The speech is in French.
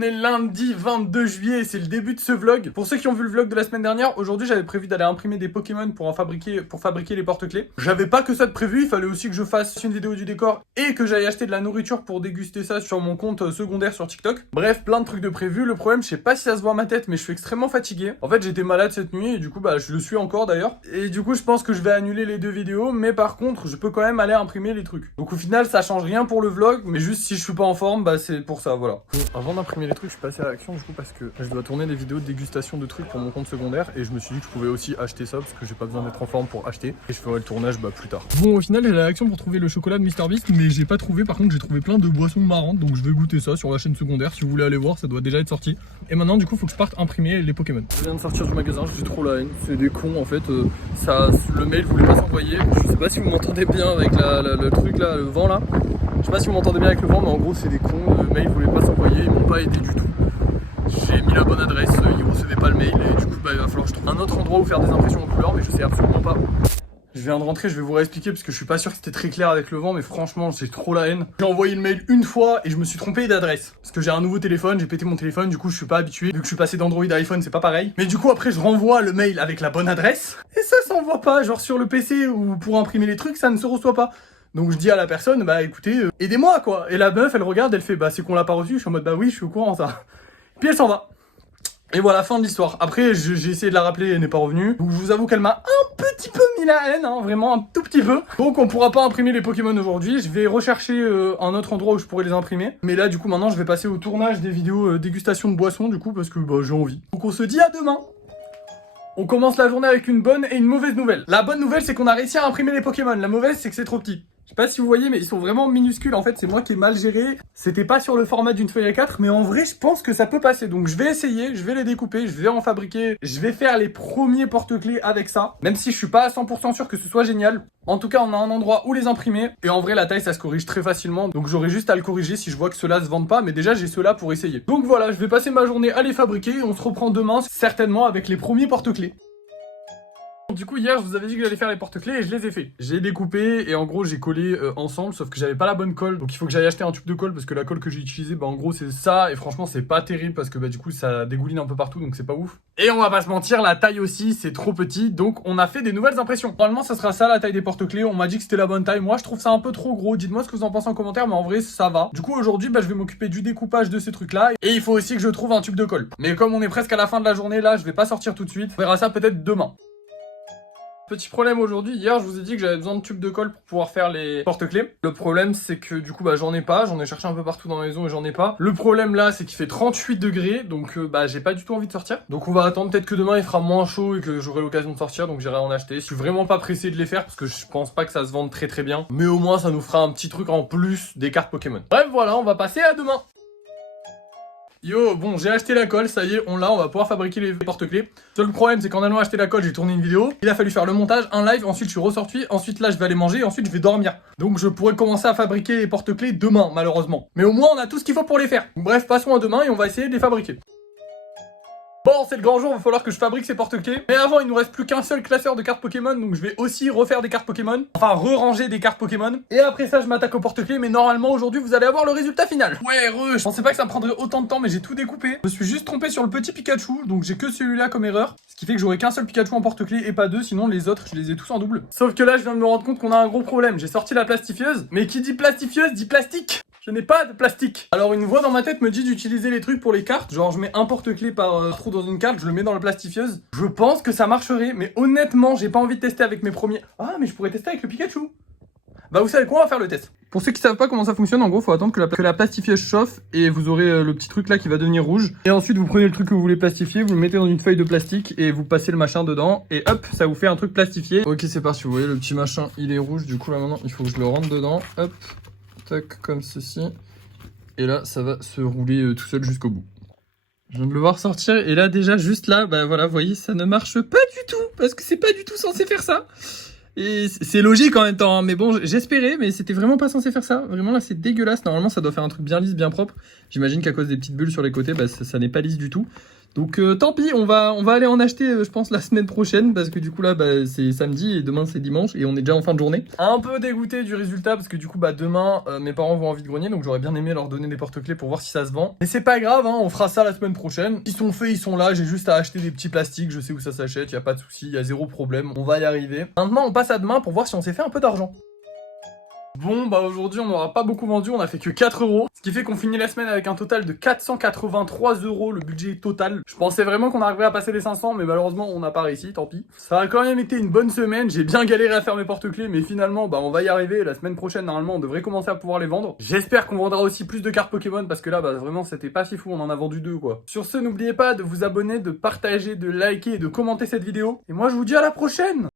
On est lundi 22 juillet et c'est le début de ce vlog. Pour ceux qui ont vu le vlog de la semaine dernière, aujourd'hui j'avais prévu d'aller imprimer des Pokémon pour fabriquer les porte-clés. J'avais pas que ça de prévu, il fallait aussi que je fasse une vidéo du décor et que j'aille acheter de la nourriture pour déguster ça sur mon compte secondaire sur TikTok. Bref, plein de trucs de prévu. Le problème, je sais pas si ça se voit à ma tête, mais je suis extrêmement fatigué. En fait, j'étais malade cette nuit et du coup, je le suis encore d'ailleurs. Et du coup, je pense que je vais annuler les deux vidéos, mais par contre, je peux quand même aller imprimer les trucs. Donc au final, ça change rien pour le vlog, mais juste si je suis pas en forme, c'est pour ça, voilà. Bon, avant d'imprimer les trucs, je suis passé à l'action du coup parce que je dois tourner des vidéos de dégustation de trucs pour mon compte secondaire et je me suis dit que je pouvais aussi acheter ça parce que j'ai pas besoin d'être en forme pour acheter et je ferai le tournage plus tard. Bon, au final, j'ai à l'action pour trouver le chocolat de MrBeast, mais j'ai pas trouvé. Par contre, j'ai trouvé plein de boissons marrantes, donc je vais goûter ça sur la chaîne secondaire. Si vous voulez aller voir, ça doit déjà être sorti. Et maintenant, du coup, faut que je parte imprimer les Pokémon. Je viens de sortir du magasin, j'ai trop la haine. C'est des cons en fait. Le mail voulait pas s'envoyer. Je sais pas si vous m'entendez bien avec le truc là, le vent là. Je sais pas si vous m'entendez bien avec le vent, mais en gros, c'est des cons. Le mail voulait pas s'envoyer, ils m'ont pas aidé du tout. J'ai mis la bonne adresse, ils recevaient pas le mail et du coup il va falloir que je trouve un autre endroit où faire des impressions en couleur, mais je sais absolument pas. Je viens de rentrer, je vais vous réexpliquer parce que je suis pas sûr que c'était très clair avec le vent, mais franchement j'ai trop la haine. J'ai envoyé le mail une fois et je me suis trompé d'adresse. Parce que j'ai un nouveau téléphone, j'ai pété mon téléphone, du coup je suis pas habitué. Vu que je suis passé d'Android à iPhone, c'est pas pareil. Mais du coup après je renvoie le mail avec la bonne adresse et ça s'envoie pas, genre sur le PC ou pour imprimer les trucs, ça ne se reçoit pas. Donc je dis à la personne, écoutez, aidez-moi quoi. Et la meuf elle regarde, elle fait c'est qu'on l'a pas reçu. Je suis en mode oui je suis au courant ça. Puis elle s'en va. Et voilà, fin de l'histoire. Après, j'ai essayé de la rappeler, elle n'est pas revenue. Donc je vous avoue qu'elle m'a un petit peu mis la haine, vraiment un tout petit peu. Donc on pourra pas imprimer les Pokémon aujourd'hui. Je vais rechercher un autre endroit où je pourrais les imprimer. Mais là, du coup, maintenant, je vais passer au tournage des vidéos dégustation de boissons, du coup, parce que j'ai envie. Donc on se dit à demain. On commence la journée avec une bonne et une mauvaise nouvelle. La bonne nouvelle, c'est qu'on a réussi à imprimer les Pokémon. La mauvaise, c'est que c'est trop petit. Je sais pas si vous voyez, mais ils sont vraiment minuscules. En fait, c'est moi qui ai mal géré. C'était pas sur le format d'une feuille A4, mais en vrai, je pense que ça peut passer. Donc, je vais essayer, je vais les découper, je vais en fabriquer. Je vais faire les premiers porte-clés avec ça. Même si je suis pas à 100% sûr que ce soit génial. En tout cas, on a un endroit où les imprimer. Et en vrai, la taille, ça se corrige très facilement. Donc, j'aurai juste à le corriger si je vois que ceux-là se vendent pas. Mais déjà, j'ai ceux-là pour essayer. Donc voilà, je vais passer ma journée à les fabriquer. Et on se reprend demain, certainement, avec les premiers porte-clés. Du coup hier je vous avais dit que j'allais faire les porte-clés et je les ai fait. J'ai découpé et en gros j'ai collé ensemble, sauf que j'avais pas la bonne colle. Donc il faut que j'aille acheter un tube de colle parce que la colle que j'ai utilisée en gros c'est ça. Et franchement c'est pas terrible parce que du coup ça dégouline un peu partout donc c'est pas ouf. Et on va pas se mentir, la taille aussi c'est trop petit. Donc on a fait des nouvelles impressions. Normalement ça sera ça la taille des porte-clés. On m'a dit que c'était la bonne taille. Moi je trouve ça un peu trop gros. Dites-moi ce que vous en pensez en commentaire, mais en vrai ça va. Du coup aujourd'hui je vais m'occuper du découpage de ces trucs là. Et il faut aussi que je trouve un tube de colle. Mais comme on est presque à la fin de la journée là, je vais pas sortir tout de suite. On verra ça peut-être demain. Petit problème aujourd'hui, hier je vous ai dit que j'avais besoin de tubes de colle pour pouvoir faire les porte-clés. Le problème c'est que du coup j'en ai pas, j'en ai cherché un peu partout dans la maison et j'en ai pas. Le problème là c'est qu'il fait 38 degrés donc j'ai pas du tout envie de sortir. Donc on va attendre, peut-être que demain il fera moins chaud et que j'aurai l'occasion de sortir donc j'irai en acheter. Je suis vraiment pas pressé de les faire parce que je pense pas que ça se vende très bien. Mais au moins ça nous fera un petit truc en plus des cartes Pokémon. Bref voilà, on va passer à demain. Yo, bon, j'ai acheté la colle, ça y est, on va pouvoir fabriquer les porte-clés. Seul problème, c'est qu'en allant acheter la colle, j'ai tourné une vidéo. Il a fallu faire le montage, un live, ensuite je suis ressorti, ensuite là je vais aller manger, et ensuite je vais dormir. Donc je pourrais commencer à fabriquer les porte-clés demain, malheureusement. Mais au moins, on a tout ce qu'il faut pour les faire. Bref, passons à demain et on va essayer de les fabriquer. Bon, c'est le grand jour, il va falloir que je fabrique ces porte-clés. Mais avant, il nous reste plus qu'un seul classeur de cartes Pokémon, donc je vais aussi refaire des cartes Pokémon. Enfin, re-ranger des cartes Pokémon. Et après ça, je m'attaque aux porte-clés, mais normalement, aujourd'hui, vous allez avoir le résultat final. Ouais, je pensais pas que ça me prendrait autant de temps, mais j'ai tout découpé. Je me suis juste trompé sur le petit Pikachu, donc j'ai que celui-là comme erreur. Ce qui fait que j'aurai qu'un seul Pikachu en porte-clés et pas deux, sinon les autres, je les ai tous en double. Sauf que là, je viens de me rendre compte qu'on a un gros problème. J'ai sorti la plastifieuse, mais qui dit plastifieuse dit plastique. Je n'ai pas de plastique. Alors une voix dans ma tête me dit d'utiliser les trucs pour les cartes. Genre je mets un porte-clés par trou dans une carte, je le mets dans la plastifieuse. Je pense que ça marcherait, mais honnêtement j'ai pas envie de tester avec mes premiers. Ah mais je pourrais tester avec le Pikachu. Bah vous savez quoi, on va faire le test. Pour ceux qui savent pas comment ça fonctionne, en gros faut attendre que la plastifieuse chauffe et vous aurez le petit truc là qui va devenir rouge. Et ensuite vous prenez le truc que vous voulez plastifier, vous le mettez dans une feuille de plastique et vous passez le machin dedans et hop, ça vous fait un truc plastifié. Ok c'est parti, vous voyez le petit machin il est rouge, du coup là maintenant il faut que je le rentre dedans, hop, tac comme ceci. Et là, ça va se rouler tout seul jusqu'au bout. Je viens de le voir sortir. Et là, déjà, juste là, voilà, vous voyez, ça ne marche pas du tout. Parce que c'est pas du tout censé faire ça. Et c'est logique en même temps. Hein, mais bon, j'espérais, mais c'était vraiment pas censé faire ça. Vraiment, là, c'est dégueulasse. Normalement, ça doit faire un truc bien lisse, bien propre. J'imagine qu'à cause des petites bulles sur les côtés, ça n'est pas lisse du tout. Donc tant pis, on va aller en acheter, je pense, la semaine prochaine, parce que du coup là, bah, c'est samedi et demain c'est dimanche et on est déjà en fin de journée. Un peu dégoûté du résultat, parce que du coup, bah demain, mes parents vont en vide-grenier, donc j'aurais bien aimé leur donner des porte-clés pour voir si ça se vend. Mais c'est pas grave, hein, on fera ça la semaine prochaine. Ils sont faits, ils sont là, j'ai juste à acheter des petits plastiques, je sais où ça s'achète, y a pas de souci, y a zéro problème, on va y arriver. Maintenant, on passe à demain pour voir si on s'est fait un peu d'argent. Bon, bah aujourd'hui on n'aura pas beaucoup vendu, on a fait que 4 euros. Ce qui fait qu'on finit la semaine avec un total de 483 euros, le budget total. Je pensais vraiment qu'on arriverait à passer les 500, mais malheureusement on n'a pas réussi, tant pis. Ça a quand même été une bonne semaine, j'ai bien galéré à faire mes porte-clés, mais finalement bah on va y arriver. La semaine prochaine normalement on devrait commencer à pouvoir les vendre. J'espère qu'on vendra aussi plus de cartes Pokémon, parce que là bah vraiment c'était pas si fou, on en a vendu 2 quoi. Sur ce, n'oubliez pas de vous abonner, de partager, de liker et de commenter cette vidéo. Et moi je vous dis à la prochaine!